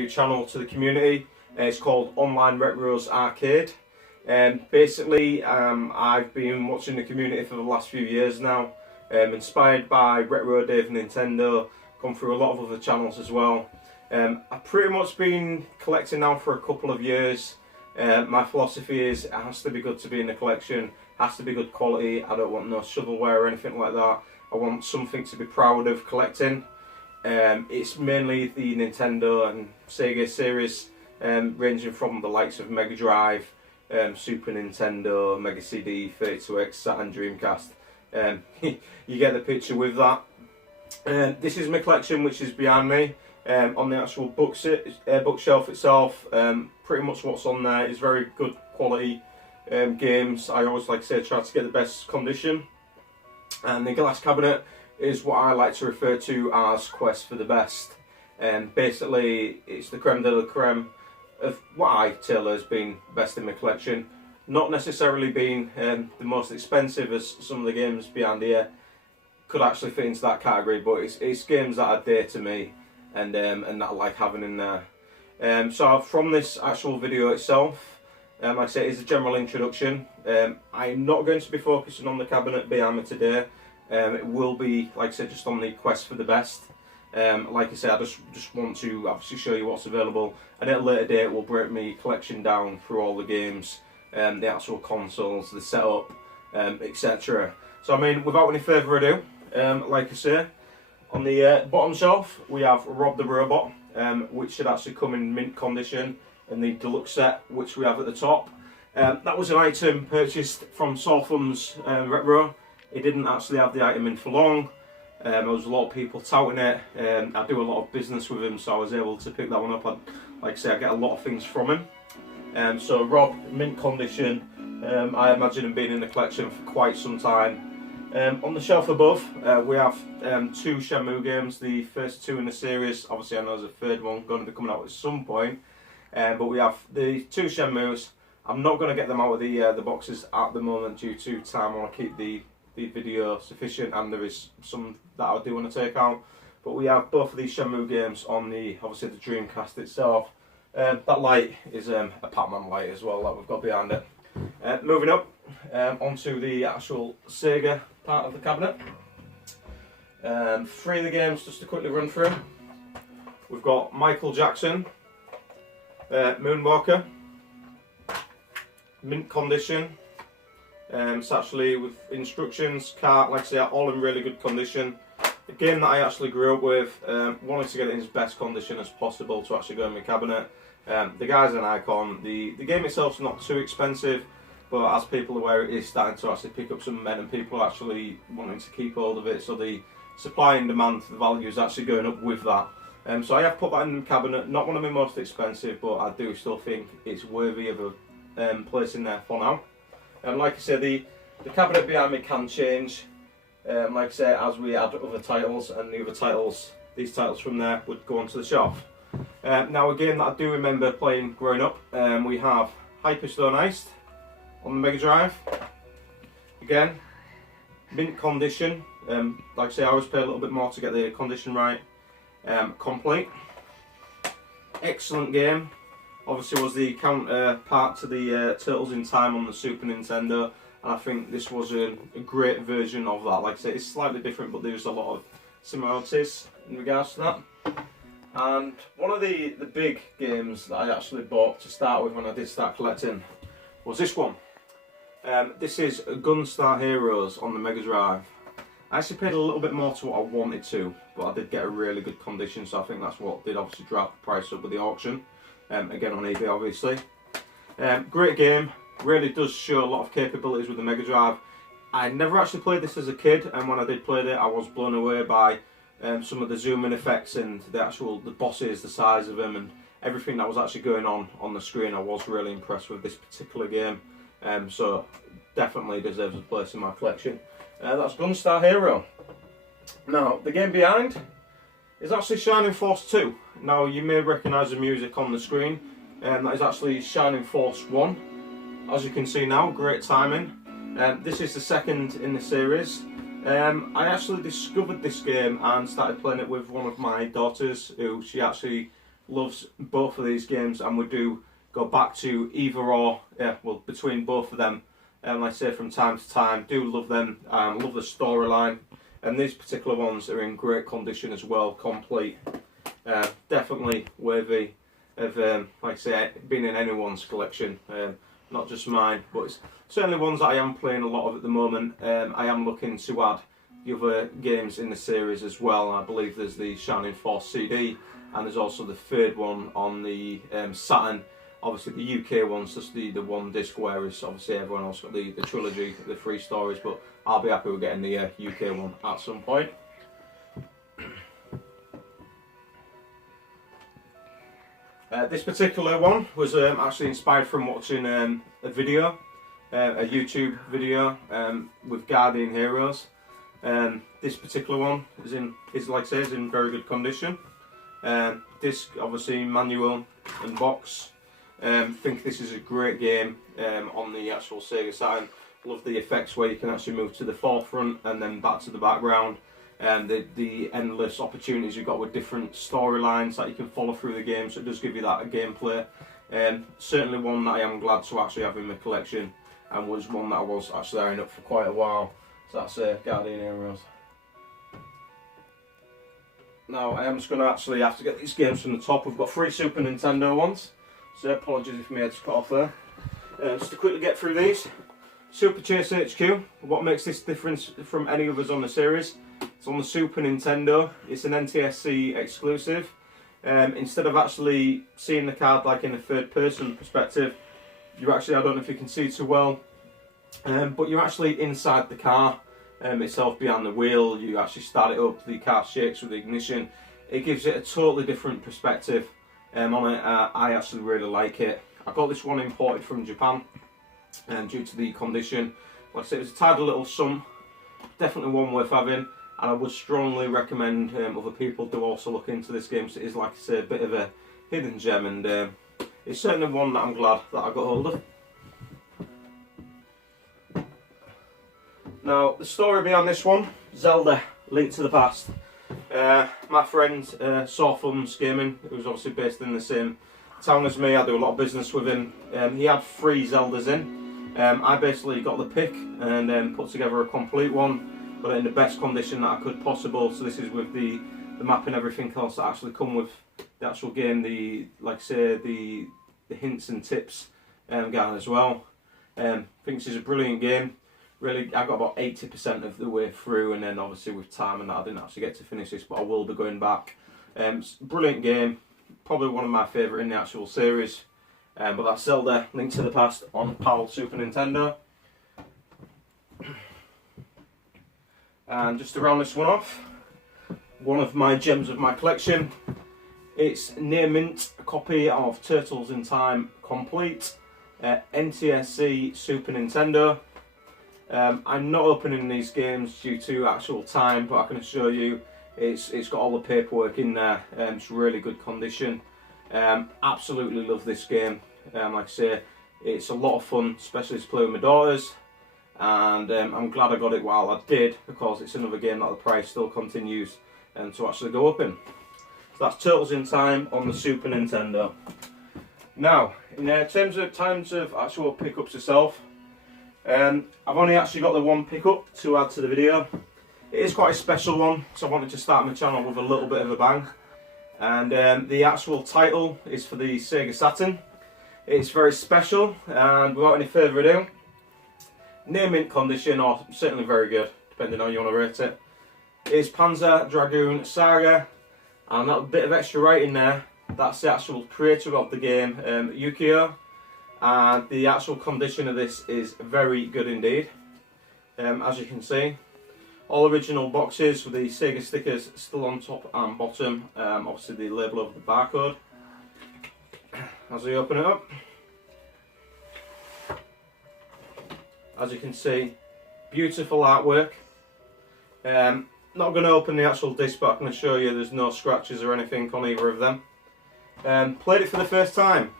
new channel to the community. It's called OnlineRetros Arcade. Basically, I've been watching the community for the last few years now, inspired by Retro Dave Nintendo, gone through a lot of other channels as well. I've pretty much been collecting now for a couple of years. My philosophy is it has to be good to be in the collection, has to be good quality. I don't want no shovelware or anything like that. I want something to be proud of collecting. It's mainly the Nintendo and Sega series, ranging from the likes of Mega Drive, Super Nintendo, Mega CD, 32X, Saturn, Dreamcast. You get the picture with that. This is my collection, which is behind me. On the actual bookshelf itself, pretty much what's on there is very good quality games. I always, like I say, try to get the best condition. And the glass cabinet is what I like to refer to as Quest for the Best. Basically, it's the creme de la creme of what I tailor as being best in my collection. Not necessarily being the most expensive, as some of the games behind here could actually fit into that category, but it's games that are dear to me and that I like having in there. So from this actual video itself, like I say, it's a general introduction. I'm not going to be focusing on the cabinet behind me today. It will be, like I said, just on the Quest for the Best. Like I said, I just want to obviously show you what's available, and at a later date we'll break my collection down through all the games, the actual consoles, the setup, etc. So I mean, without any further ado, like I say, on the bottom shelf we have Rob the Robot, which should actually come in mint condition, and the deluxe set, which we have at the top. That was an item purchased from Saltham's Retro. It didn't actually have the item in for long. There was a lot of people touting it. I do a lot of business with him, so I was able to pick that one up. Like I say, I get a lot of things from him. So Rob, mint condition. I imagine him being in the collection for quite some time. On the shelf above, we have two Shenmue games, the first two in the series. Obviously I know there's a third one going to be coming out at some point. But we have the two Shenmues. I'm not going to get them out of the boxes at the moment due to time. I want to keep the video sufficient, and there is some that I do want to take out. But we have both of these Shenmue games on obviously the Dreamcast itself. That light is a Pac-Man light as well that we've got behind it. Moving up onto the actual Sega part of the cabinet. Three of the games just to quickly run through. We've got Michael Jackson, Moonwalker, mint condition. It's actually with instructions, cart, like I say, all in really good condition. The game that I actually grew up with, wanted to get it in as best condition as possible to actually go in my cabinet. The guy's an icon. The game itself's not too expensive, but as people are aware, it is starting to actually pick up some momentum. People are actually wanting to keep hold of it, so the supply and demand, the value is actually going up with that. So I have put that in the cabinet, not one of my most expensive, but I do still think it's worthy of a place in there for now. Like I said, the cabinet behind me can change, like I say, as we add other titles, and the other titles, these titles from there would go onto the shelf. Now a game that I do remember playing growing up, we have Hyperstone Iced on the Mega Drive. Again, mint condition. Like I say, I always pay a little bit more to get the condition right. Complete. Excellent game. Obviously was the counterpart to the Turtles in Time on the Super Nintendo, and I think this was a great version of that. Like I say, it's slightly different, but there's a lot of similarities in regards to that. And one of the big games that I actually bought to start with when I did start collecting was this one. This is Gunstar Heroes on the Mega Drive. I actually paid a little bit more to what I wanted to, but I did get a really good condition, so I think that's what did obviously drive the price up with the auction. Again on eBay, obviously. Great game, really does show a lot of capabilities with the Mega Drive. I never actually played this as a kid, and when I did play it, I was blown away by some of the zoom-in effects and the bosses, the size of them, and everything that was actually going on the screen. I was really impressed with this particular game, so definitely deserves a place in my collection. That's Gunstar Hero. Now, the game behind is actually Shining Force 2. Now, you may recognise the music on the screen, that is actually Shining Force 1. As you can see now, great timing. This is the second in the series. I actually discovered this game and started playing it with one of my daughters, who she actually loves both of these games and would do go back to either or, yeah, well, between both of them. Like I say, from time to time, do love them. Love the storyline, and these particular ones are in great condition as well, complete. Definitely worthy of, like I say, being in anyone's collection, not just mine, but it's certainly ones that I am playing a lot of at the moment. I am looking to add the other games in the series as well. I believe there's the Shining Force CD, and there's also the third one on the Saturn. Obviously the UK one's just the one disc, whereas obviously everyone else got the trilogy, the 3 stories, but I'll be happy with getting the UK one at some point. This particular one was actually inspired from watching a video, a YouTube video with Guardian Heroes. This particular one is like I say, is in very good condition. Disc, obviously, manual and box. Think this is a great game on the actual Sega Saturn. Love the effects where you can actually move to the forefront and then back to the background. The endless opportunities you've got with different storylines that you can follow through the game, so it does give you that gameplay. Certainly one that I am glad to actually have in my collection, and was one that I was actually eyeing up for quite a while. So that's Guardian Heroes. Now I am just going to actually have to get these games from the top. We've got 3 Super Nintendo ones, so apologies if my head's cut off there. Just to quickly get through these. Super Chase HQ. What makes this different from any others on the series? It's on the Super Nintendo. It's an NTSC exclusive. Instead of actually seeing the card like in a third person perspective, you're actually, I don't know if you can see too well, but you're actually inside the car itself, behind the wheel. You actually start it up, the car shakes with the ignition. It gives it a totally different perspective on it. I actually really like it. I got this one imported from Japan, due to the condition. Like I said, it was a tidy little sum. Definitely one worth having, and I would strongly recommend other people do also look into this game. So it is, like I say, a bit of a hidden gem, and it's certainly one that I'm glad that I got hold of. Now, the story behind this one, Zelda, Link to the Past. My friend Sawthums Gaming, who's obviously based in the same town as me, I do a lot of business with him. He had 3 Zeldas in. I basically got the pick and put together a complete one, got it in the best condition that I could possible. So this is with the map and everything else that actually come with the actual game, like I say, the hints and tips guide as well. I think this is a brilliant game. Really, I got about 80% of the way through, and then obviously with time and that I didn't actually get to finish this, but I will be going back. Brilliant game, probably one of my favourite in the actual series. But that's Zelda, Link to the Past on PAL Super Nintendo. And just to round this one off, one of my gems of my collection, it's near mint, a copy of Turtles in Time Complete, NTSC Super Nintendo. I'm not opening these games due to actual time, but I can assure you it's got all the paperwork in there. It's really good condition. Absolutely love this game. Like I say, it's a lot of fun, especially to play with my daughters, and I'm glad I got it while I did, because it's another game that the price still continues to actually go up in. So that's Turtles in Time on the Super Nintendo. Now, in terms of actual pickups itself, I've only actually got the one pickup to add to the video. It is quite a special one, so I wanted to start my channel with a little bit of a bang. And the actual title is for the Sega Saturn. It's very special, and without any further ado, near mint condition, or certainly very good, depending on how you want to rate it, is Panzer Dragoon Saga. And that bit of extra writing there, that's the actual creator of the game, Yukio. And the actual condition of this is very good indeed. As you can see, all original boxes with the Sega stickers still on top and bottom. Obviously the label of the barcode. As we open it up, as you can see, beautiful artwork. Not going to open the actual disc, but I can assure you there's no scratches or anything on either of them. Played it for the first time.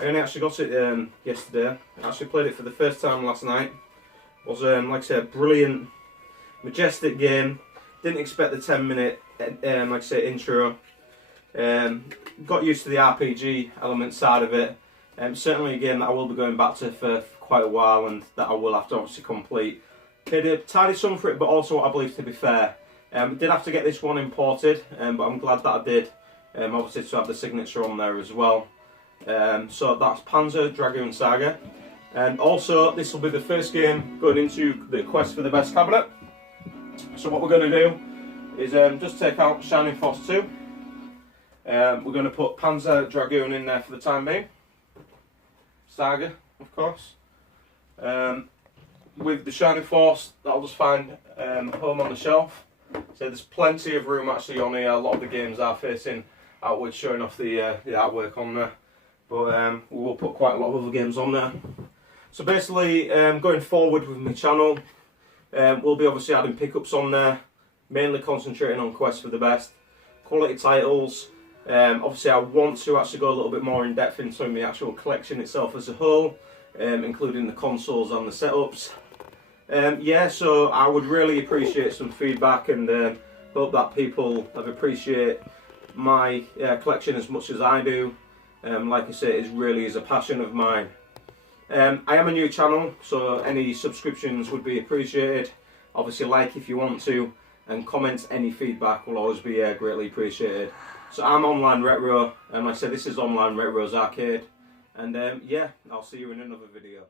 I only actually got it yesterday. I actually played it for the first time last night. It was, like I said, a brilliant, majestic game. Didn't expect the 10-minute, like I say, intro. Got used to the RPG element side of it. Certainly a game that I will be going back to for quite a while, and that I will have to obviously complete. Paid a tidy sum for it, but also I believe, to be fair, did have to get this one imported, but I'm glad that I did. Obviously to have the signature on there as well. So that's Panzer Dragoon Saga. And also this will be the first game going into the quest for the best cabinet. So what we're going to do is just take out Shining Force 2. We're going to put Panzer Dragoon in there for the time being. Saga, of course. With the Shining Force, that'll just find home on the shelf. So there's plenty of room actually on here. A lot of the games are facing outwards, showing off the artwork on there. But we will put quite a lot of other games on there. So basically, going forward with my channel, we'll be obviously adding pickups on there, mainly concentrating on Quest for the Best, quality titles. Obviously I want to actually go a little bit more in depth into the actual collection itself as a whole, including the consoles and the setups. Yeah, so I would really appreciate some feedback, and hope that people have appreciate my collection as much as I do. Like I say, it really is a passion of mine. I am a new channel, so any subscriptions would be appreciated. Obviously like if you want to, and comments, any feedback will always be greatly appreciated. So I'm Online Retro, and like I said, this is OnlineRetros Arcade, and yeah, I'll see you in another video.